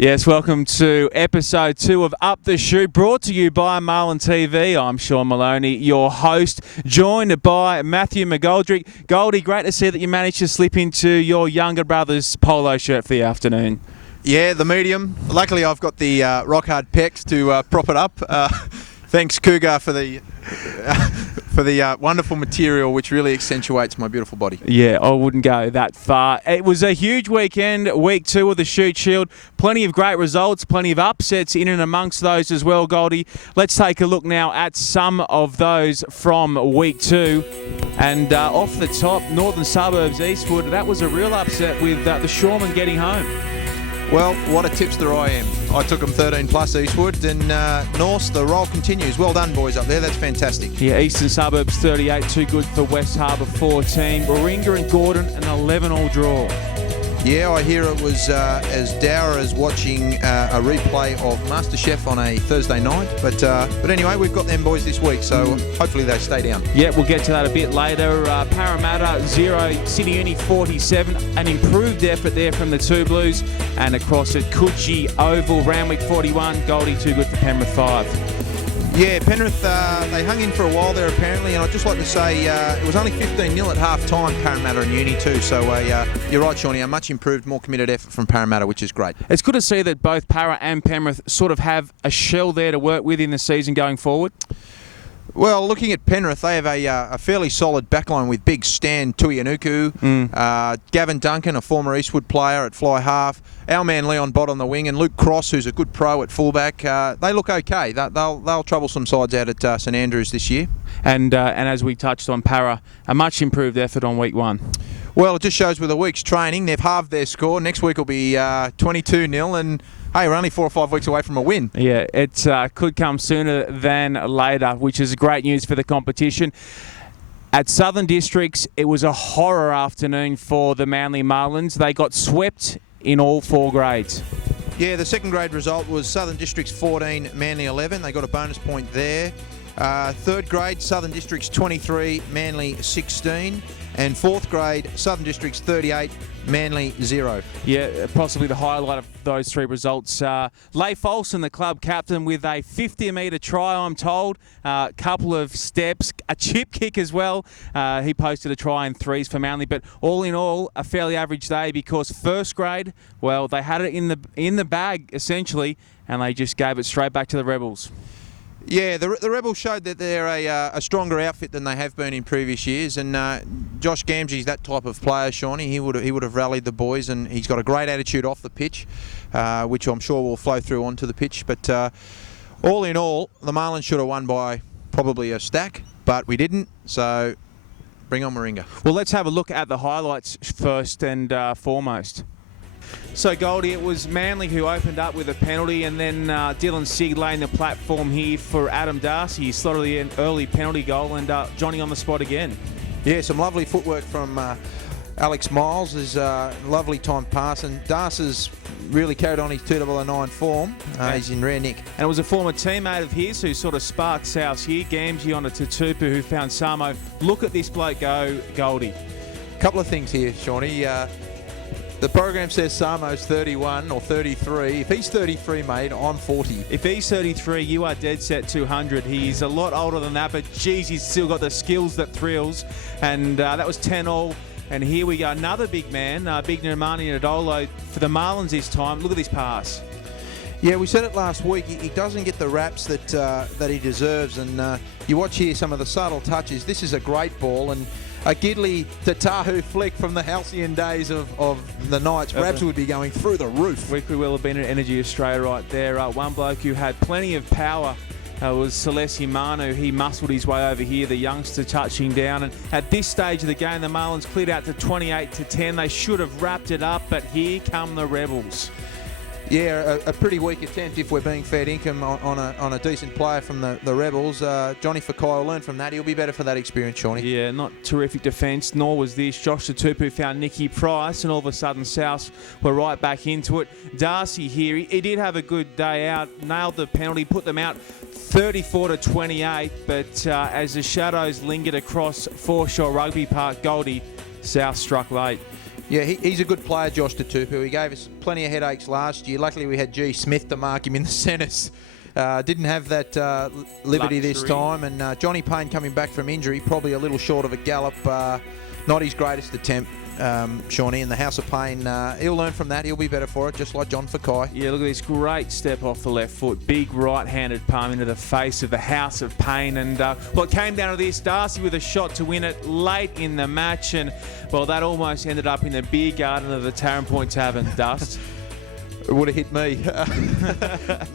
Yes, welcome to episode 2 of Up the Shute, brought to you by Maloney TV. I'm Sean Maloney, your host, joined by Matthew McGoldrick. Goldie, great to see that you managed to slip into your younger brother's polo shirt for the afternoon. Yeah, the medium. Luckily, I've got the rock hard pecs to prop it up. Thanks, Cougar, for the wonderful material, which really accentuates my beautiful body. Yeah, I wouldn't go that far. It was a huge weekend, week 2 of the Shute Shield. Plenty of great results, plenty of upsets in and amongst those as well, Goldie. Let's take a look now at some of those from week 2. And off the top, Northern Suburbs Eastwood, that was a real upset with the Shoremen getting home. Well, what a tipster I am. I took them 13 plus Eastwood, and Norse, the roll continues. Well done, boys, up there. That's fantastic. Yeah, Eastern Suburbs 38, too good for West Harbour 14. Warringah and Gordon, an 11-all draw. Yeah, I hear it was as dour as watching a replay of MasterChef on a Thursday night. But anyway, we've got them boys this week, so hopefully they stay down. Yeah, we'll get to that a bit later. Parramatta 0, Sydney Uni 47. An improved effort there from the two Blues. And across at Coogee Oval, Randwick 41. Goldie too good for Penrith 5. Yeah, Penrith, they hung in for a while there apparently, and I'd just like to say it was only 15-0 at half-time, Parramatta and Uni too, so you're right, Shawnee, a much improved, more committed effort from Parramatta, which is great. It's good to see that both Para and Penrith sort of have a shell there to work with in the season going forward. Well, looking at Penrith, they have a fairly solid backline with big Stan Tuianuku, Gavin Duncan, a former Eastwood player at fly half, our man Leon Bott on the wing, and Luke Cross, who's a good pro at fullback. They look okay. They'll trouble some sides out at St Andrews this year. And as we touched on, Para, a much improved effort on week 1. Well, it just shows with a week's training, they've halved their score. Next week will be 22-0, and hey, we're only 4 or 5 weeks away from a win. Yeah, it could come sooner than later, which is great news for the competition. At Southern Districts, it was a horror afternoon for the Manly Marlins. They got swept in all 4 grades. Yeah, the second grade result was Southern Districts 14, Manly 11. They got a bonus point there. Third grade, Southern Districts 23, Manly 16. And fourth grade, Southern Districts 38, Manly 0. Yeah, possibly the highlight of those 3 results. Leigh Folson, the club captain, with a 50-metre try, I'm told. Couple of steps, a chip kick as well. He posted a try in 3s for Manly. But all in all, a fairly average day, because first grade, well, they had it in the bag, essentially, and they just gave it straight back to the Rebels. Yeah, the Rebels showed that they're a stronger outfit than they have been in previous years, and Josh Gamgee's that type of player, Shawnee. He would have rallied the boys, and he's got a great attitude off the pitch, which I'm sure will flow through onto the pitch. But all in all, the Marlins should have won by probably a stack, but we didn't, so bring on Warringah. Well, let's have a look at the highlights first and foremost. So, Goldie, it was Manly who opened up with a penalty, and then Dylan Sigg laying the platform here for Adam Darcy. He slotted an early penalty goal, and Johnny on the spot again. Yeah, some lovely footwork from Alex Miles. Is lovely time pass, and Darcy's really carried on his 2009 form. He's in rare nick. And it was a former teammate of his who sort of sparked South here, Gamgee on a Tutupu, who found Samo. Look at this bloke go, Goldie. Couple of things here, Shawnee. The program says Samo's 31 or 33. If he's 33, mate, I'm 40. If he's 33, you are dead set 200. He's a lot older than that, but geez, he's still got the skills that thrills. And that was 10-all. And here we go, another big man, Big Nemani Nadolo for the Marlins this time. Look at this pass. Yeah, we said it last week. He doesn't get the raps that he deserves. And you watch here some of the subtle touches. This is a great ball, and a Gidley to Tahu flick from the halcyon days of the Knights. Raps would be going through the roof. We could well have been at Energy Australia right there. One bloke who had plenty of power was Celesi Manu. He muscled his way over here, the youngster touching down. And at this stage of the game, the Marlins cleared out to 28-10. They should have wrapped it up, but here come the Rebels. Yeah, a pretty weak attempt if we're being fed income on a decent player from the Rebels. Johnny Fakai will learn from that. He'll be better for that experience, Shawnee. Yeah, not terrific defence, nor was this. Josh Tutupu found Nicky Price, and all of a sudden South were right back into it. Darcy here, he did have a good day out, nailed the penalty, put them out 34-28, but as the shadows lingered across Foreshore Rugby Park, Goldie, South struck late. Yeah, he's a good player, Josh Tatupu. He gave us plenty of headaches last year. Luckily, we had G. Smith to mark him in the centres. Didn't have that liberty this time. And Johnny Payne coming back from injury, probably a little short of a gallop. Not his greatest attempt, Shawnee. In the House of Payne, he'll learn from that. He'll be better for it, just like John Fakai. Yeah, look at this great step off the left foot. Big right-handed palm into the face of the House of Payne. And well, it came down to this. Darcy with a shot to win it late in the match. And, well, that almost ended up in the beer garden of the Tarrant Point Tavern, Dust. It would have hit me.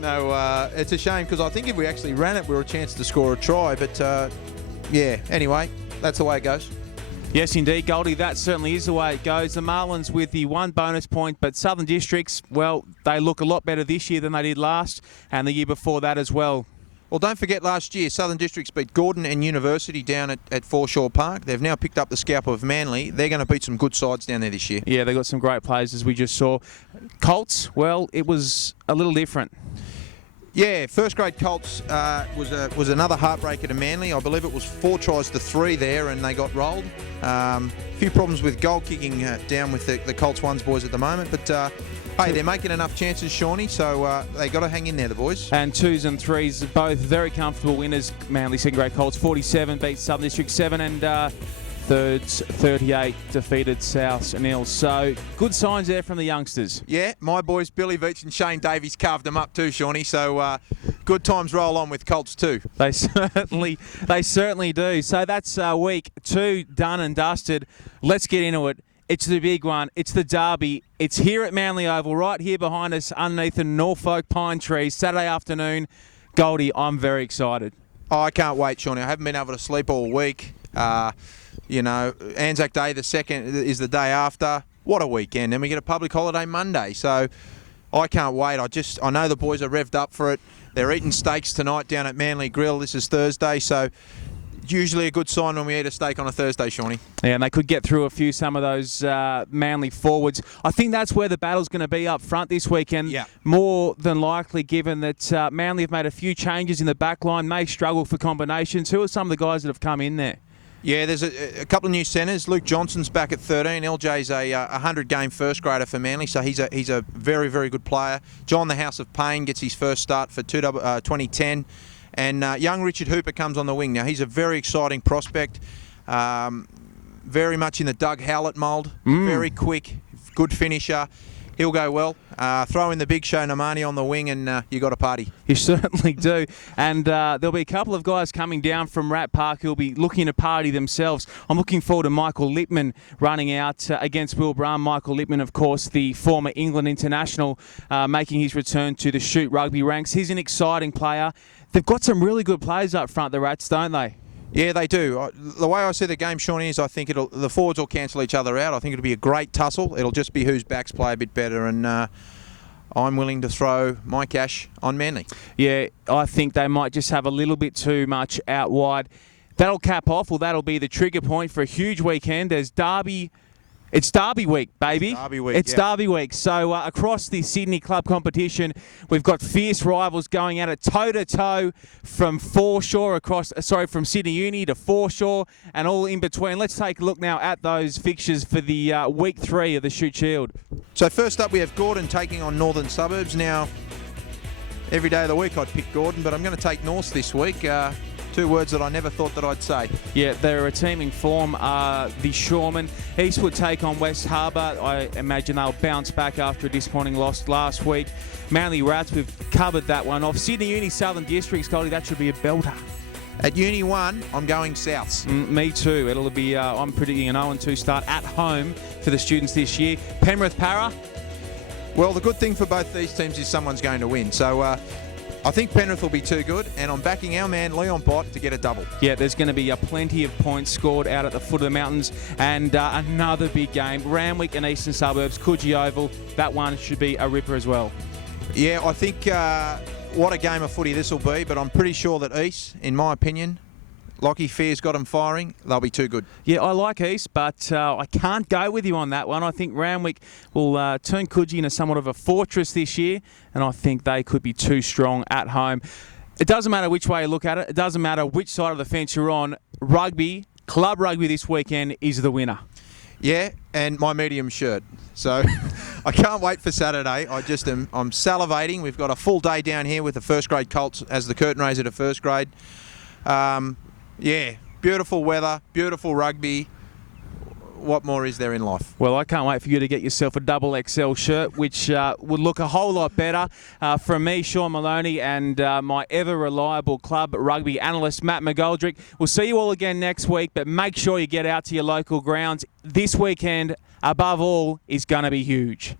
No, it's a shame because I think if we actually ran it, we were a chance to score a try. But, yeah, anyway, that's the way it goes. Yes, indeed, Goldie. That certainly is the way it goes. The Marlins with the 1 bonus point, but Southern Districts, well, they look a lot better this year than they did last and the year before that as well. Well, don't forget last year, Southern Districts beat Gordon and University down at Foreshore Park. They've now picked up the scalp of Manly. They're going to beat some good sides down there this year. Yeah, they've got some great players, as we just saw. Colts, well, it was a little different. Yeah, first grade Colts was another heartbreaker to Manly. I believe it was 4 tries to 3 there, and they got rolled. A few problems with goal kicking down with the Colts ones boys at the moment, but hey, they're making enough chances, Shawnee, so they got to hang in there, the boys. And 2s and 3s, both very comfortable winners. Manly second grade Colts 47 beat Southern District 7, and thirds 38 defeated Souths nil. So good signs there from the youngsters. Yeah, my boys Billy Veach and Shane Davies carved them up too, Shawnee. So good times roll on with Colts too. They certainly do. So that's week 2 done and dusted. Let's get into it. It's the big one. It's the derby. It's here at Manly Oval, right here behind us underneath the Norfolk pine trees, Saturday afternoon. Goldie, I'm very excited. Oh, I can't wait, Shawnee. I haven't been able to sleep all week. You know, Anzac Day, the 2nd, is the day after. What a weekend. And we get a public holiday Monday. So I can't wait. I know the boys are revved up for it. They're eating steaks tonight down at Manly Grill. This is Thursday. So usually a good sign when we eat a steak on a Thursday, Shawnee. Yeah, and they could get through some of those Manly forwards. I think that's where the battle's going to be up front this weekend. Yeah. More than likely, given that Manly have made a few changes in the back line, may struggle for combinations. Who are some of the guys that have come in there? Yeah, there's a couple of new centres. Luke Johnson's back at 13. LJ's a 100-game first grader for Manly, so he's a very, very good player. John the House of Payne gets his first start for 2010. And young Richard Hooper comes on the wing. Now, he's a very exciting prospect, very much in the Doug Howlett mould, very quick, good finisher. He'll go well. Throw in the big show Namani on the wing and you got a party. You certainly do. And there'll be a couple of guys coming down from Rat Park who'll be looking to party themselves. I'm looking forward to Michael Lippman running out against Will Brahm. Michael Lippman, of course, the former England international, making his return to the Shute rugby ranks. He's an exciting player. They've got some really good players up front, the Rats, don't they? Yeah, they do. The way I see the game, Shawnee, is I think the forwards will cancel each other out. I think it'll be a great tussle. It'll just be whose backs play a bit better, and I'm willing to throw my cash on Manly. Yeah, I think they might just have a little bit too much out wide. That'll cap off, or that'll be the trigger point for a huge weekend. There's Derby. It's Derby week, baby. Derby week, it's Derby week. So across the Sydney club competition, we've got fierce rivals going at it toe-to-toe from from Sydney Uni to Foreshore and all in between. Let's take a look now at those fixtures for the week 3 of the Shute Shield. So first up, we have Gordon taking on Northern Suburbs. Now, every day of the week I'd pick Gordon, but I'm going to take Norths this week. 2 words that I never thought that I'd say. Yeah, they're a team in form. The Shoremen. Eastwood take on West Harbour. I imagine they'll bounce back after a disappointing loss last week. Manly Rats, we've covered that one off. Sydney Uni Southern Districts, Goldie, that should be a belter. At Uni 1, I'm going Souths. Me too. It'll be, I'm predicting an 0-2 start at home for the students this year. Penrith Para. Well, the good thing for both these teams is someone's going to win. So, I think Penrith will be too good, and I'm backing our man Leon Pott to get a double. Yeah, there's going to be plenty of points scored out at the foot of the mountains, and another big game. Randwick and Eastern Suburbs, Coogee Oval. That one should be a ripper as well. Yeah, I think what a game of footy this will be, but I'm pretty sure that East, in my opinion, Lockie Fear's got them firing. They'll be too good. Yeah, I like East, but I can't go with you on that one. I think Randwick will turn Coogee into somewhat of a fortress this year, and I think they could be too strong at home. It doesn't matter which way you look at it. It doesn't matter which side of the fence you're on. Rugby, club rugby this weekend is the winner. Yeah, and my medium shirt. So I can't wait for Saturday. I'm salivating. We've got a full day down here with the first grade Colts as the curtain raiser to first grade. Yeah, beautiful weather, beautiful rugby. What more is there in life? Well, I can't wait for you to get yourself a double XL shirt, which would look a whole lot better. From me, Sean Maloney, and my ever-reliable club rugby analyst, Matt McGoldrick. We'll see you all again next week, but make sure you get out to your local grounds. This weekend, above all, is going to be huge.